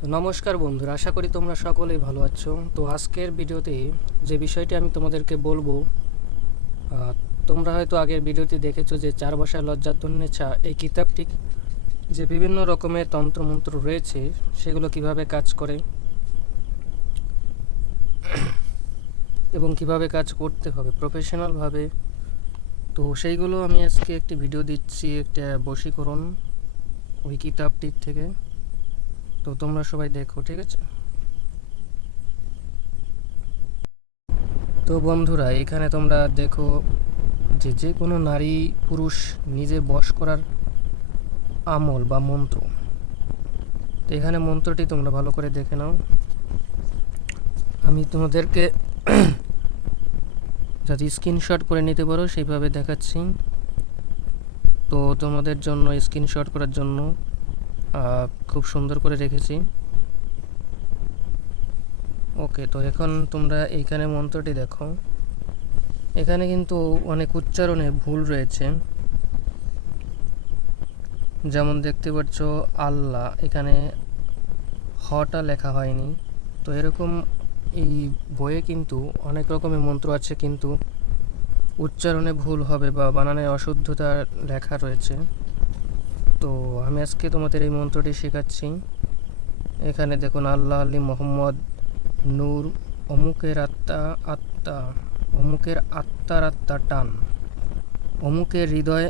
তো নমস্কার বন্ধুরা, আশা করি তোমরা সকলেই ভালো আছো। তো আজকের ভিডিওতে যে বিষয়টি আমি তোমাদেরকে বলবো, আহ, তোমরা হয়তো আগের ভিডিওতে দেখেছো যে চার ভাষায় লজ্জাতুন্নেছা এই কিতাবটি যে বিভিন্ন রকমের তন্ত্রমন্ত্র রয়েছে সেগুলো কিভাবে কাজ করে এবং কিভাবে কাজ করতে হবে প্রফেশনালভাবে। তো সেইগুলো আমি আজকে একটি ভিডিও দিচ্ছি, একটা বশীকরণ ওই কিতাবটির থেকে। তো তোমরা সবাই দেখো, ঠিক আছে? তো বন্ধুরা, এখানে তোমরা দেখো যে যে কোনো নারী পুরুষ নিজে বশ করার আমল বা মন্ত্র। তো এখানে মন্ত্রটি তোমরা ভালো করে দেখে নাও। আমি তোমাদেরকে যাতে স্ক্রিনশট করে নিতে পারো সেইভাবে দেখাচ্ছি। তো তোমাদের জন্য স্ক্রিনশট করার জন্য খুব সুন্দর করে রেখেছি। ওকে, তো এখন তোমরা এইখানে মন্ত্রটি দেখো। এখানে কিন্তু অনেক উচ্চারণে ভুল রয়েছে। যেমন দেখতে পাচ্ছ আল্লাহ, এখানে হটা লেখা হয়নি। তো এরকম এই বইয়ে কিন্তু অনেক রকমের মন্ত্র আছে, কিন্তু উচ্চারণে ভুল হবে বা বানানে অশুদ্ধতা লেখা রয়েছে। তো আমি আজকে তোমাদের এই মন্ত্রটি শেখাচ্ছি। এখানে দেখুন, আল্লাহ আলী মোহাম্মদ নূর অমুকের আত্মা আত্মা, অমুকের আত্মার আত্মা টান, অমুকের হৃদয়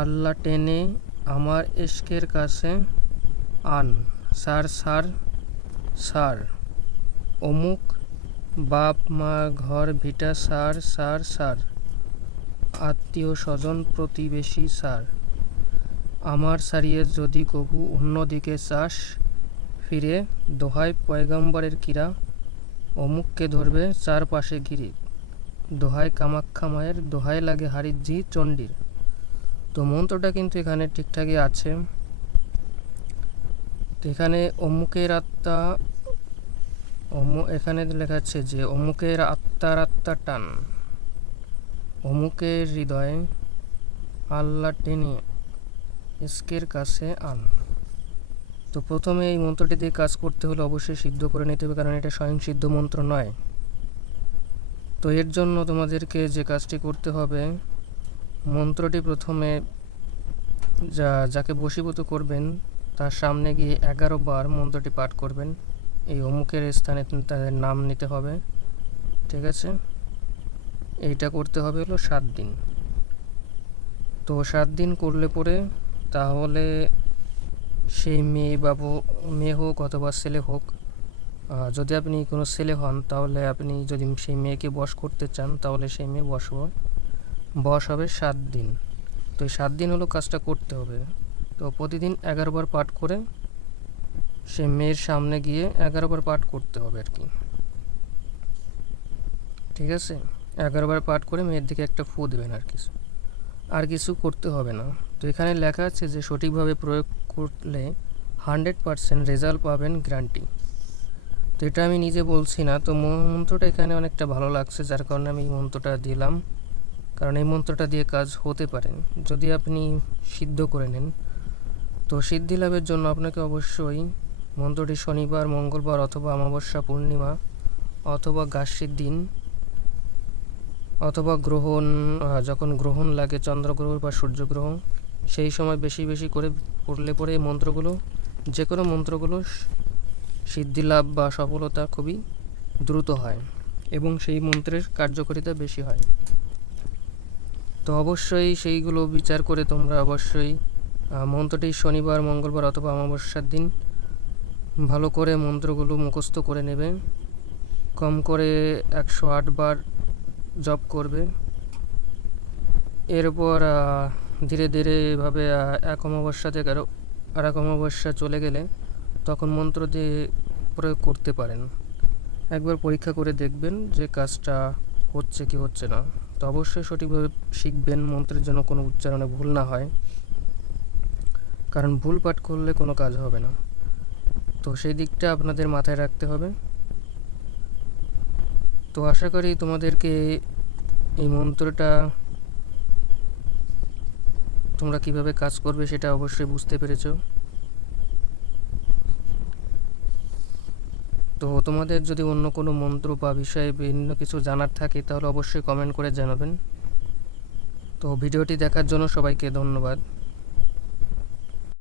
আল্লাহ টেনে আমার ইশকের কাছে আন, সার সার সার, অমুক বাপ মা ঘর ভিটা সার সার সার, আত্মীয় স্বজন প্রতিবেশী সার, আমার সারিয়ে যদি কবু অন্যদিকে চাস ফিরে, দোহাই পয়গম্বরের কিরা, অমুককে ধরবে চারপাশে ঘিরে, দোহাই কামাখ্যা মায়ের, দোহাই লাগে হারিজি চণ্ডীর। তো মন্ত্রটা কিন্তু এখানে ঠিকঠাকই আছে। তো এখানে অমুকের আত্মা, এখানে লেখা আছে যে অমুকের আত্মার আত্মা টান, অমুকের হৃদয়ে আল্লাহ টেনে ইশকের কাছে আন। তো প্রথমে এই মন্ত্রটি দিয়ে কাজ করতে হলে অবশ্যই সিদ্ধ করে নিতে হবে, কারণ এটা স্বয়ং সিদ্ধ মন্ত্র নয়। তো এর জন্য তোমাদেরকে যে কাজটি করতে হবে, মন্ত্রটি প্রথমে যাকে বশীভূত করবেন তার সামনে গিয়ে 11 বার মন্ত্রটি পাঠ করবেন। এই অমুকের স্থানে তাদের নাম নিতে হবে, ঠিক আছে? এইটা করতে হবে হলো 7 দিন। তো 7 দিন করলে পরে তাহলে সেই মেয়ে হোক অথবা ছেলে হোক, যদি আপনি কোনো ছেলে হন তাহলে আপনি যদি সেই মেয়েকে বশ করতে চান তাহলে সেই মেয়ে বশ হবে 7 দিন। তো এই 7 দিন হলো কাজটা করতে হবে। তো প্রতিদিন 11 বার পাঠ করে সে মেয়ের সামনে গিয়ে 11 বার পাঠ করতে হবে আর কি, ঠিক আছে? 11 বার পাঠ করে মেয়ের দিকে একটা ফু দেবেন, আর কিছু করতে হবে না। তো এখানে লেখা আছে যে সঠিকভাবে প্রয়োগ করলে 100% রেজাল্ট পাবেন, গ্যারান্টি। তো এটা আমি নিজে বলছি না, তো মন্ত্রটা এখানে অনেকটা ভালো লাগছে, যার কারণে আমি এই মন্ত্রটা দিলাম। কারণ এই মন্ত্রটা দিয়ে কাজ হতে পারে যদি আপনি সিদ্ধ করে নেন। তো সিদ্ধি লাভের জন্য আপনাকে অবশ্যই মন্ত্রটি শনিবার, মঙ্গলবার অথবা অমাবস্যা, পূর্ণিমা অথবা গাস্যির দিন অথবা গ্রহণ, যখন গ্রহণ লাগে চন্দ্রগ্রহণ বা সূর্যগ্রহণ, সেই সময় বেশি বেশি করে পড়লে পরে এই মন্ত্রগুলো, যে কোনো মন্ত্রগুলো সিদ্ধি লাভ বা সফলতা খুবই দ্রুত হয় এবং সেই মন্ত্রের কার্যকারিতা বেশি হয়। তো অবশ্যই সেইগুলো বিচার করে তোমরা অবশ্যই মন্ত্রটি শনিবার, মঙ্গলবার অথবা অমাবস্যার দিন ভালো করে মন্ত্রগুলো মুখস্থ করে নেবে। কম করে 108 বার জপ করবে। এরপর ধীরে ধীরে এভাবে এক অমাবস্যা থেকে আর এক অমাবস্যা চলে গেলে তখন মন্ত্র দিয়ে প্রয়োগ করতে পারেন। একবার পরীক্ষা করে দেখবেন যে কাজটা হচ্ছে কি হচ্ছে না। তো অবশ্যই সঠিকভাবে শিখবেন, মন্ত্রের জন্য কোনো উচ্চারণে ভুল না হয়, কারণ ভুল পাঠ করলে কোনো কাজ হবে না। তো সেই দিকটা আপনাদের মাথায় রাখতে হবে। তো আশা করি তোমাদেরকে এই মন্ত্রটা তোমরা কিভাবে কাজ করবে সেটা অবশ্যই বুঝতে পেরেছো। তো তোমাদের যদি অন্য কোনো মন্ত্র বা বিষয়ে ভিন্ন কিছু জানার থাকে তাহলে অবশ্যই কমেন্ট করে জানাবেন। তো ভিডিওটি দেখার জন্য সবাইকে ধন্যবাদ।